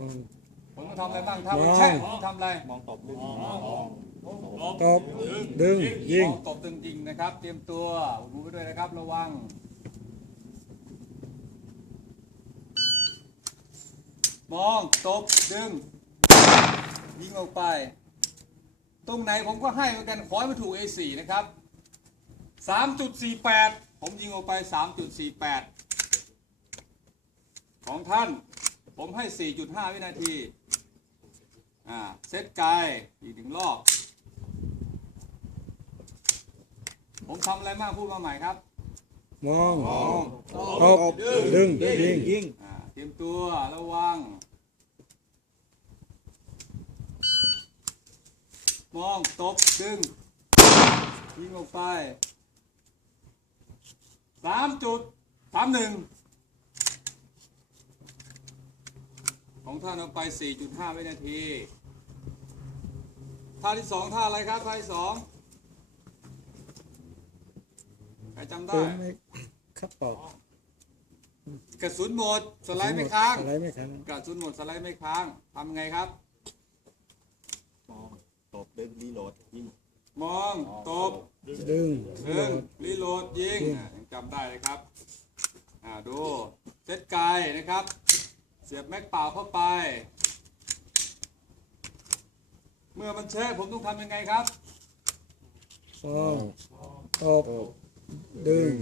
มองผมต้องทำอะไรบ้างถ้ามันมองแช่ผมต้องทำอะไรมองตบดึงตบดึงยิงมองตบตึงจริงนะครับ เตรียมตัวหูไปด้วยนะครับ ระวังมองตบดึง ยิงออกไป ตรงไหนผมก็ให้เหมือนกันขอให้มันถูก A4 นะครับ 3.48 ผมยิงออกไป 3.48 ของท่าน ผมให้ 4.5 วินาที อ่า เซตไกลอีกหนึ่งรอบ ผมทำอะไรบ้างพูดมาใหม่ครับ มองมองตบดึงยิงยิงอ่า เตรียมตัวระวัง มอง ตบ ดึง ยิงออกไป สามจุด สามหนึ่ง ของท่านเอาไป 4.5 วินาที ท่าที่สองท่าอะไรครับ ท่าที่สองใครจำได้ปืนไม่ขับปอกกระสุนหมด สไลด์ไม่ค้างอะไรไม่ค้าง กระสุนหมด สไลด์ไม่ค้าง ทำไงครับ มอง ตบ ดึง รีโหลด ยิง มอง ตบ ดึง ดึง รีโหลด ยิงอะยังจำได้เลยครับ อ่า ดู เซตไกลนะครับ เสียบแม็กเปล่าเข้าไป เมื่อมันเช็คผมต้องทำยังไงครับมองตบดึง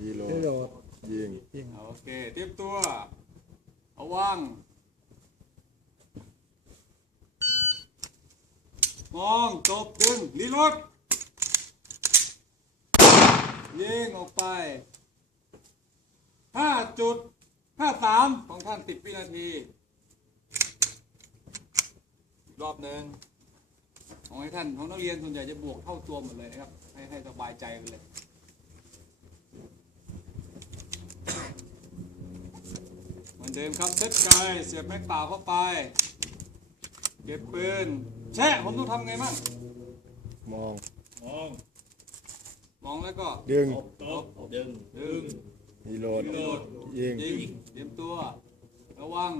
ยีโรรีโหลดยิงยิงโอเคเตรียมตัว เอาวาง มองตบดึงรีโหลดยิงออกไปห้าจุด ห้าสามของท่านติดวินาทีอีกรอบหนึ่งของให้ท่านของนักเรียนส่วนใหญ่จะบวกเท่าตัวหมดเลยนะครับ ให้ให้สบายใจกันเลยเหมือนเดิมครับเซตไกลเสียบแม็กเปล่าเข้าไป เก็บปืนแช่ผมต้องทำไงมั่งมอง มองแล้วก็ดึง ตบ ดึง ดึง ยีโรดโดดยิง ยิงเตรียมตัว ระวัง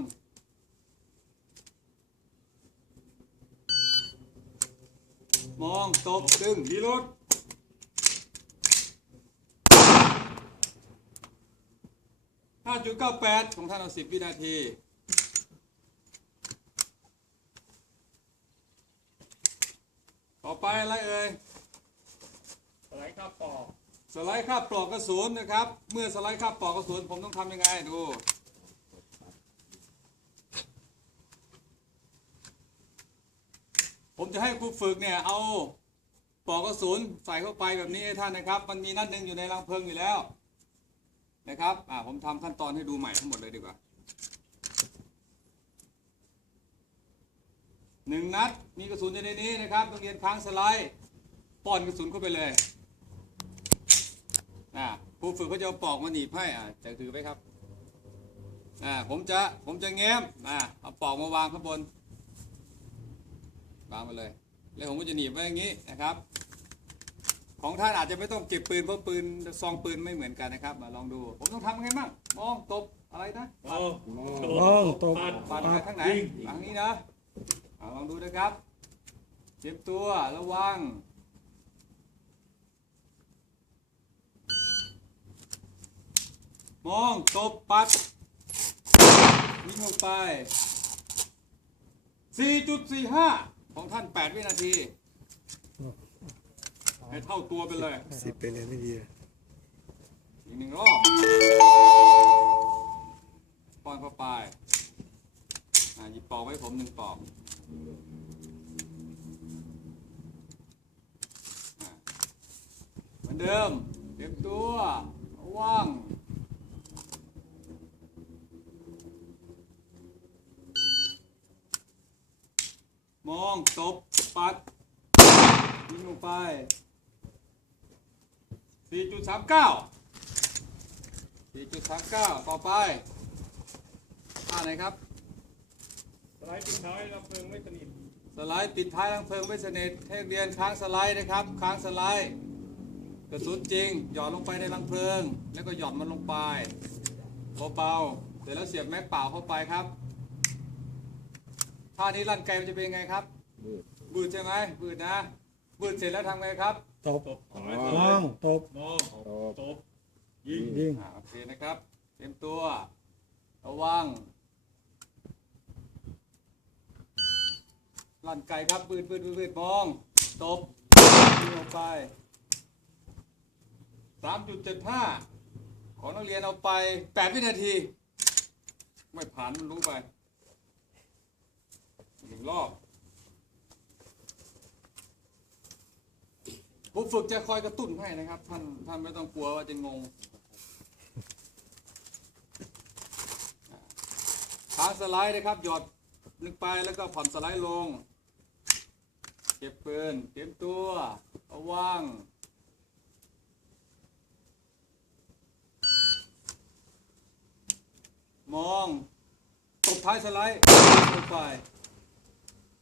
มองตบดึงรีโหลดห้าจุดเก้าแปดของท่านเอาสิบวินาที ต่อไปอะไรเอ่ย สไลด์ สไลด์คาบปลอกกระสุนนะครับ เมื่อสไลด์คาบปลอกกระสุนผมต้องทำยังไงดู ผมจะให้ครูฝึกเนี่ยเอาปลอกกระสุนใส่เข้าไปแบบนี้ให้ท่านนะครับ มันมีนัดหนึ่งอยู่ในรังเพลิงอยู่แล้วนะครับอ่าผมทำขั้นตอนให้ดูใหม่ทั้งหมดเลยดีกว่าหนึ่งนัดมีกระสุนอยู่ในนี้นะครับต้องเรียนค้างสไลด์ป้อนกระสุนเข้าไปเลย อ่าครูฝึกเขาจะเอาปอกมาหนีบให้อ่าจะถือไว้ครับอ่าผมจะผมจะแง้มอ่าเอาปอกมาวางข้างบนวางไปเลย แล้วผมก็จะหนีบไว้อย่างนี้นะครับ ของท่านอาจจะไม่ต้องเก็บปืนเพราะปืนซองปืนไม่เหมือนกันนะครับ มาลองดู ผมต้องทำยังไงบ้างมองตบอะไรนะปัดมองตบปัดปัไปดทางไหนทางนี้นะอ่าลองดูนะครับเจ็บตัวระวัง มองตบปัดยิงลงไป 4.45 ของท่าน 8 วินาที ให้เท่าตัวไปเลย สิบไปเลยไม่ดีอีกหนึ่งรอบป้อนเข้าไปอ่าหยิบปอกไว้ผมหนึ่งปอกอ่าเหมือนเดิม เตรียมตัวระว่าง มอง ตบปัดยิงลงไป 4.39 4.39 ต่อไปท่าไหนครับ สไลด์ปิดท้ายลำเพลิงไม่สนิท สไลด์ปิดท้ายรังเพลิงไม่สนิทให้นักเรียนค้างสไลด์นะครับ ค้างสไลด์กระสุนจริง หย่อนลงไปในรังเพลิง แล้วก็หย่อนมันลงไปเบาๆเสร็จแล้วเสียบแม็กเปล่าเข้าไปครับ ท่านี้ลั่นไกลมันจะเป็นยังไงครับ บืดบืดใช่ไหมบืดนะบืดเสร็จแล้วทำไงครับตบตบสไลด์มสไลองด์ตบมองตบตบยิงยิงอ่าโอเคนะครับ เตรียมตัว ระวังลั่นไกลครับบืดบืดบืดบืดมองตบยิงออกไปสามจุดเจ็ดห้าของนักเรียนเอาไปแปดวินาที ไม่ผ่านมันรู้ไปหนึ่งรอบ ผมฝึกจะคอยกระตุ้นให้นะครับ ท่านท่านไม่ต้องกลัวว่าจะงงค้าสไลด์นะครับ หยอดลงไปแล้วก็ผ่อนสไลด์ลง เก็บปืนเตรียมตัวระวังมองตบท้ายสไลด์ลงไป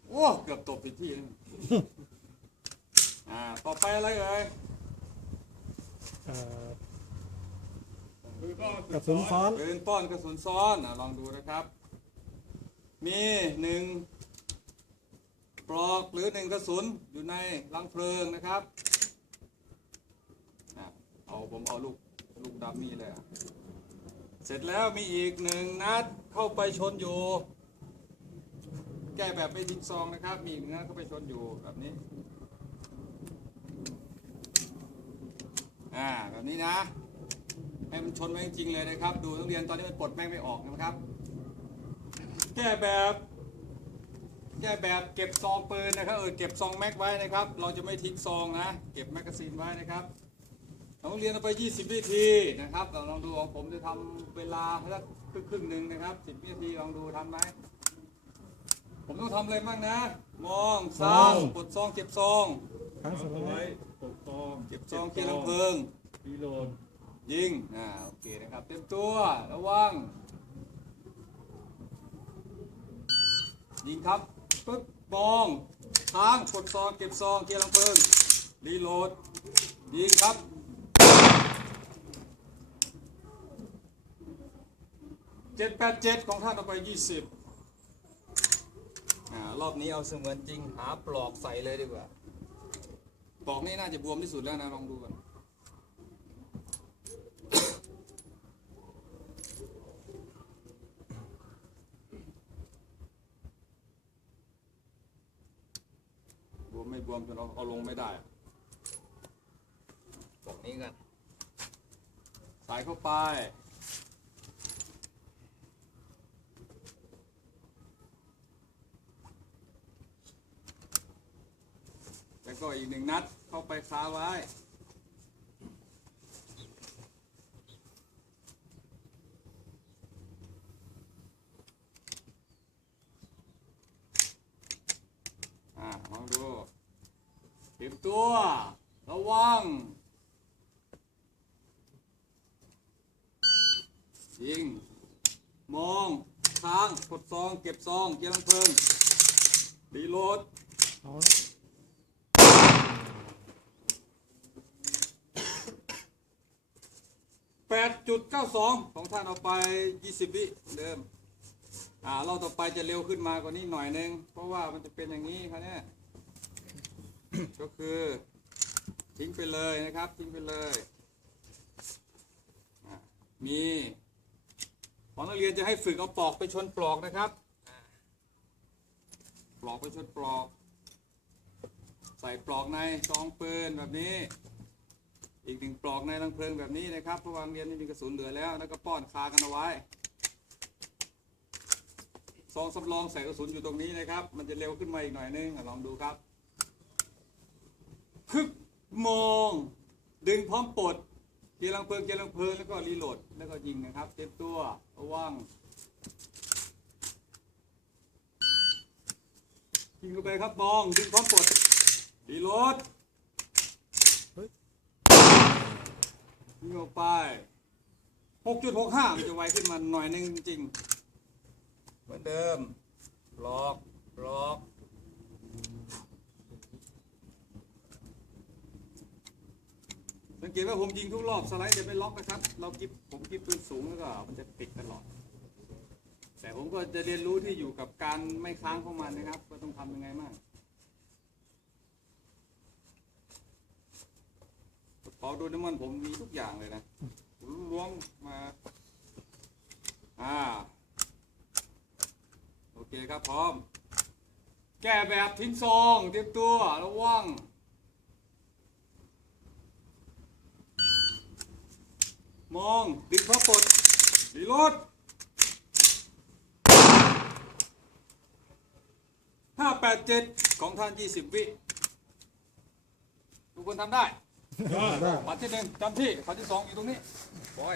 โอ้ เกือบตบผิดที่ อ่าต่อไปอะไรเอ่ยเอ่อมือก็กระสุนซ้อนปืนป้อนกระสุนซ้อนอะลองดูนะครับ มีหนึ่งปลอกหรือหนึ่งกระสุนอยู่ในลังเพลิงนะครับอะเอาผมเอาลูกลูกดำนี่เลยอะเสร็จแล้วมีอีกหนึ่งนัดเข้าไปชนอยู่ แก้แบบไม่ทิ้งซองนะครับ มีอีกหนึ่งนัดเข้าไปชนอยู่แบบนี้ อ่าแบบนี้นะ ให้มันชนไว้จริงๆเลยนะครับ ดูนักเรียนตอนนี้มันปลดแม่งไม่ออกนะครับ แก้แบบแก้แบบเก็บซองปืนนะครับเออเก็บซองแม็กไว้นะครับ เราจะไม่ทิ้งซองนะ เก็บแมกกาซีนไว้นะครับเราเรียนเอาไป 20 วิธีนะครับเราลองดูของผมจะทำเวลาสักครึ่งๆหนึ่งนะครับ 10 วิธีลองดูทันไหมผมต้องทำอะไรบ้างนะ มองซองกดซองเก็บซองค้างสสไลไล ด์ด์ตบซองเก็บซองเกียร์ลำเพลิงรีโหลดยิงอ่าโอเคนะครับ เต็มตัวระวัง ยิงครับปึ๊บมองค้างกดซองเก็บซองเกียร์ลังเพลิงรีโหลดยิงครับเจ็ดแปดเจ็ดของท่านเอาไปยี่สิบอ่ารอบนี้เอาเสมือนจริงหาปลอกใส่เลยดีกว่า ปลอกนี่น่าจะบวมที่สุดแล้วนะลองดูกันบวมไม่บวมจนเอาเอาลงไม่ได้บอกนี้กันใส่เข้าไป แล้วก็อีกหนึ่งนัดเข้าไปคาไว้ อ่าลองดูเตรียมตัว ระวัง ยิง มองค้างกดซอง เก็บซอง เกียร์ลังเพลิงรีโหลด เอา 8.92 ของท่านเอาไป 20 วิเดิม อ่าเราต่อไปจะเร็วขึ้นมากว่านี้หน่อยนึง เพราะว่ามันจะเป็นอย่างนี้ครับเนี่ย ก็คือทิ้งไปเลยนะครับ ทิ้งไปเลยอ่ามีของนักเรียนจะให้ฝึกเอาปลอกไปชนปลอกนะครับปลอกไปชนปลอก ใส่ปลอกในซองปืนแบบนี้ อีกหนึ่งปลอกในรังเพลิงแบบนี้นะครับเพราะวางเรียนไม่มีกระสุนเหลือแล้วแล้วก็ป้อนคากันเอาไว้ซองสำรองใส่กระสุนอยู่ตรงนี้นะครับ มันจะเร็วขึ้นมาอีกหน่อยนึงลองดูครับพึบมอง ดึงพร้อมปลดเกียร์ลังเพลิงเกียร์ลังเพลิงแล้วก็รีโหลดแล้วก็ยิงนะครับ เต็มตัวระวังยิงเข้าไปครับมอง ดึงพร้อมปลดรีโหลด ยิงออกไป6.65มันจะไวขึ้นมาหน่อยนึงจริงๆเหมือนเดิมล็อกล็อกสังเกตว่าผมยิงทุกรอบสไลด์จะไม่ล็อกนะครับ เรากิบผมกิบปืนสูงแล้วก็มันจะติดตลอด แต่ผมก็จะเรียนรู้ที่อยู่กับการไม่ค้างของมันนะครับว่าต้องทำยังไงบ้ากระ เป๋าโดเรมอนผมมีทุกอย่างเลยนะล้วงมา อ่า โอเคครับพร้อม แก้แบบทิ้งซองเตรียมตัวระวังมองดึงพระปดรีโหลดห้าแปดเจ็ดของท่านยี่สิบวิ ทุกคนทำได้ ได้ปัดที่หนึ่งจำที่ปัดที่สองอยู่ตรงนี้บอย